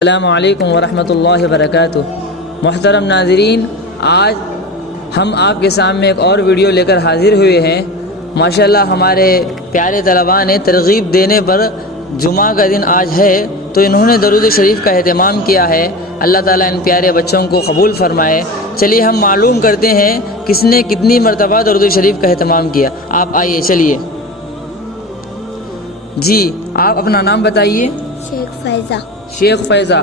السلام علیکم ورحمۃ اللہ وبرکاتہ۔ محترم ناظرین، آج ہم آپ کے سامنے ایک اور ویڈیو لے کر حاضر ہوئے ہیں۔ ماشاءاللہ ہمارے پیارے طلباء نے ترغیب دینے پر جمعہ کا دن آج ہے تو انہوں نے درود شریف کا اہتمام کیا ہے۔ اللہ تعالیٰ ان پیارے بچوں کو قبول فرمائے۔ چلیے ہم معلوم کرتے ہیں کس نے کتنی مرتبہ درود شریف کا اہتمام کیا۔ آپ آئیے، چلیے جی، آپ اپنا نام بتائیے۔ شیخ فیضہ۔ شیخ فیضہ،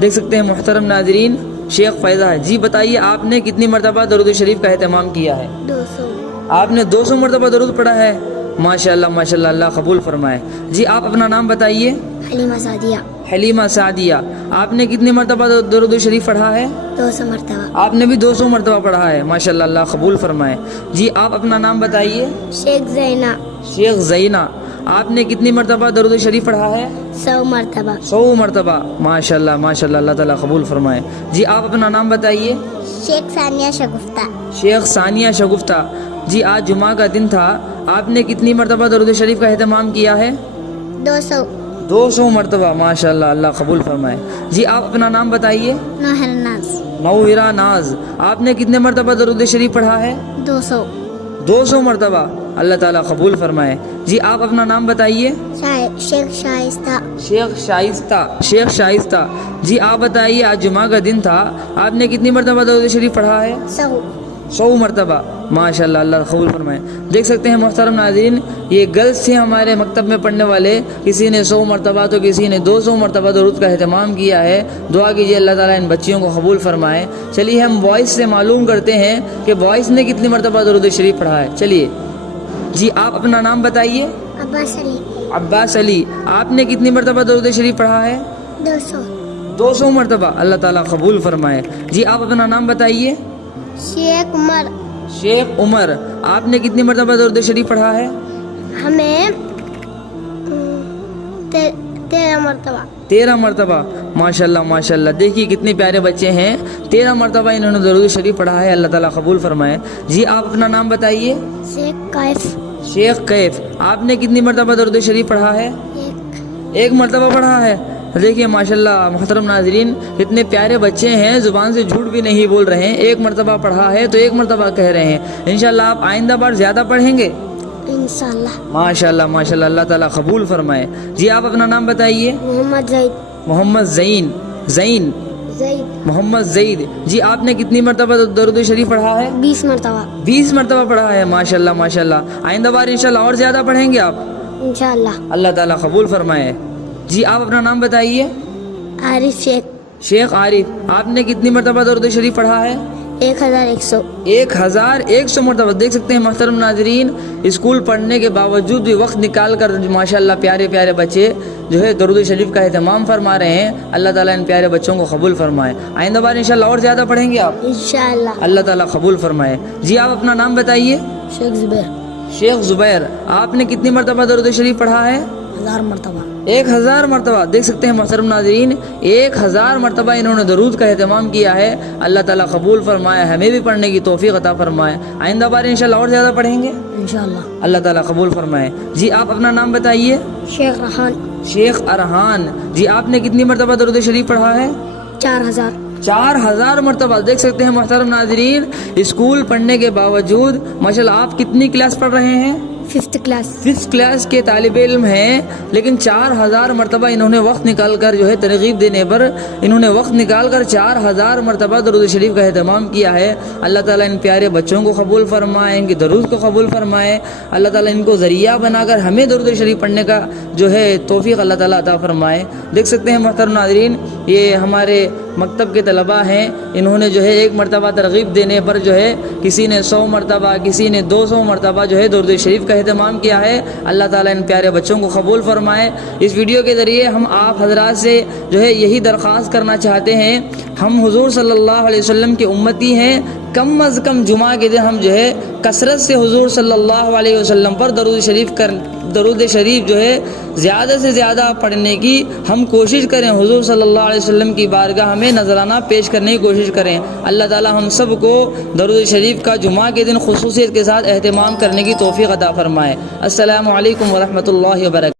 دیکھ سکتے ہیں محترم ناظرین، شیخ فیضہ ہے۔ جی بتائیے، آپ نے کتنی مرتبہ درود شریف کا اہتمام کیا ہے؟ 200۔ آپ نے 200 مرتبہ درود پڑھا ہے؟ ماشاءاللہ ماشاءاللہ، اللہ قبول فرمائے۔ جی آپ اپنا نام بتائیے۔ حلیمہ سعدیہ۔ حلیمہ سعدیہ، آپ نے کتنی مرتبہ درود شریف پڑھا ہے؟ 200 مرتبہ۔ آپ نے بھی 200 مرتبہ پڑھا ہے، ماشاءاللہ، اللہ قبول فرمائے۔ جی آپ اپنا نام بتائیے۔ شیخ زینہ۔ شیخ زینہ، آپ نے کتنی مرتبہ درود شریف پڑھا ہے؟ 100 مرتبہ۔ 100 مرتبہ، ماشاءاللہ ماشاءاللہ، اللہ تعالیٰ قبول فرمائے۔ جی آپ اپنا نام بتائیے۔ شیخ ثانیہ شگفتہ۔ شیخ ثانیہ شگفتہ، جی آج جمعہ کا دن تھا، آپ نے کتنی مرتبہ درود شریف کا اہتمام کیا ہے؟ 200۔ 200 مرتبہ، ماشاءاللہ، اللہ قبول فرمائے۔ جی آپ اپنا نام بتائیے۔ نوحر ناز۔ نوحرہ ناز، آپ نے کتنے مرتبہ درود شریف پڑھا ہے؟ 200۔ 200 مرتبہ، اللہ تعالیٰ قبول فرمائے۔ جی آپ اپنا نام بتائیے۔ شیخ شائستہ۔ شیخ شائستہ، شیخ شائستہ، جی آپ بتائیے، آج جمعہ کا دن تھا، آپ نے کتنی مرتبہ درود شریف پڑھا ہے؟ 100۔ مرتبہ، ماشاءاللہ، اللہ قبول فرمائے۔ دیکھ سکتے ہیں محترم ناظرین، یہ گرلس تھے ہمارے مکتب میں پڑھنے والے، کسی نے 100 مرتبہ تو کسی نے 200 مرتبہ درود کا اہتمام کیا ہے۔ دعا کیجیے اللہ تعالیٰ ان بچیوں کو قبول فرمائے۔ چلیے ہم بوائز سے معلوم کرتے ہیں کہ بوائز نے کتنی مرتبہ درود شریف پڑھا ہے۔ چلیے جی، آپ اپنا نام بتائیے۔ عباس علی۔ عباس علی، آپ نے کتنی مرتبہ درود شریف پڑھا ہے؟ 200۔ 200 مرتبہ، اللہ تعالیٰ قبول فرمائے۔ جی آپ اپنا نام بتائیے۔ شیخ عمر۔ شیخ عمر، آپ نے کتنی مرتبہ درود شریف پڑھا ہے؟ ہمیں 13 مرتبہ۔ 13 مرتبہ، ماشاءاللہ ماشاءاللہ، دیکھیے کتنے پیارے بچے ہیں، 13 مرتبہ انہوں نے درود شریف پڑھا ہے، اللہ تعالیٰ قبول فرمائے۔ جی آپ اپنا نام بتائیے۔ شیخ کیف۔ شیخ کیف، آپ نے کتنی مرتبہ درود شریف پڑھا ہے؟ 1 مرتبہ پڑھا ہے۔ دیکھیے ماشاءاللہ محترم ناظرین، اتنے پیارے بچے ہیں، زبان سے جھوٹ بھی نہیں بول رہے ہیں، 1 مرتبہ پڑھا ہے تو 1 مرتبہ کہہ رہے ہیں۔ انشاءاللہ آپ آئندہ بار زیادہ پڑھیں گے انشاءاللہ۔ ماشاءاللہ ماشاءاللہ، اللہ تعالیٰ قبول فرمائے۔ جی آپ اپنا نام بتائیے۔ محمد زید۔ محمد زین، زین زید۔ محمد زید، جی آپ نے کتنی مرتبہ درود شریف پڑھا ہے؟ 20 مرتبہ۔ 20 مرتبہ پڑھا ہے، ماشاءاللہ ماشاءاللہ، آئندہ بار انشاءاللہ اور زیادہ پڑھیں گے آپ، انشاءاللہ۔ اللہ تعالیٰ قبول فرمائے۔ جی آپ اپنا نام بتائیے۔ عارف شیخ۔ شیخ عارف، آپ نے کتنی مرتبہ درود شریف پڑھا ہے؟ 1100۔ 1100 مرتبہ۔ دیکھ سکتے ہیں محترم ناظرین، اسکول پڑھنے کے باوجود بھی وقت نکال کر ماشاءاللہ پیارے پیارے بچے جو ہے درود شریف کا اہتمام فرما رہے ہیں۔ اللہ تعالیٰ ان پیارے بچوں کو قبول فرمائے۔ آئندہ بار انشاءاللہ اور زیادہ پڑھیں گے آپ، انشاءاللہ۔ اللہ تعالیٰ قبول فرمائے۔ جی آپ اپنا نام بتائیے۔ شیخ زبیر۔ شیخ زبیر، آپ نے کتنی مرتبہ درود شریف پڑھا ہے؟ 1000 مرتبہ۔ 1000 مرتبہ، دیکھ سکتے ہیں محترم ناظرین، 1000 مرتبہ انہوں نے درود کا اہتمام کیا ہے۔ اللہ تعالیٰ قبول فرمائے، ہمیں بھی پڑھنے کی توفیق عطا فرمائے۔ آئندہ بار انشاءاللہ اور زیادہ پڑھیں گے، انشاءاللہ۔ اللہ تعالیٰ قبول فرمائے۔ جی آپ اپنا نام بتائیے۔ شیخ رحان۔ شیخ ارحان، جی آپ نے کتنی مرتبہ درود شریف پڑھا ہے؟ 4000۔ 4000 مرتبہ، دیکھ سکتے ہیں محترم ناظرین، اسکول پڑھنے کے باوجود ماشاءاللہ آپ کتنی کلاس پڑھ رہے ہیں؟ 5th class. 5th کلاس کے طالب علم ہیں، لیکن 4000 مرتبہ انہوں نے وقت نکال کر جو ہے ترغیب دینے پر انہوں نے وقت نکال کر 4000 مرتبہ درود شریف کا اہتمام کیا ہے۔ اللہ تعالیٰ ان پیارے بچوں کو قبول فرمائے، ان کی درود کو قبول فرمائے۔ اللہ تعالیٰ ان کو ذریعہ بنا کر ہمیں درود شریف پڑھنے کا جو ہے توفیق اللہ تعالیٰ عطا فرمائے۔ دیکھ سکتے ہیں محترم ناظرین، یہ ہمارے مکتب کے طلباء ہیں، انہوں نے جو ہے 1 مرتبہ ترغیب دینے پر جو ہے کسی نے 100 مرتبہ، کسی نے 200 مرتبہ جو ہے درود شریف کا اہتمام کیا ہے۔ اللہ تعالیٰ ان پیارے بچوں کو قبول فرمائے۔ اس ویڈیو کے ذریعے ہم آپ حضرات سے جو ہے یہی درخواست کرنا چاہتے ہیں، ہم حضور صلی اللہ علیہ وسلم کے امتی ہیں، کم از کم جمعہ کے دن ہم جو ہے کثرت سے حضور صلی اللہ علیہ وسلم پر درود شریف جو ہے زیادہ سے زیادہ پڑھنے کی ہم کوشش کریں، حضور صلی اللہ علیہ وسلم کی بارگاہ ہمیں نذرانہ پیش کرنے کی کوشش کریں۔ اللہ تعالیٰ ہم سب کو درود شریف کا جمعہ کے دن خصوصیت کے ساتھ اہتمام کرنے کی توفیق عطا فرمائے۔ السلام علیکم ورحمۃ اللہ وبرکاتہ۔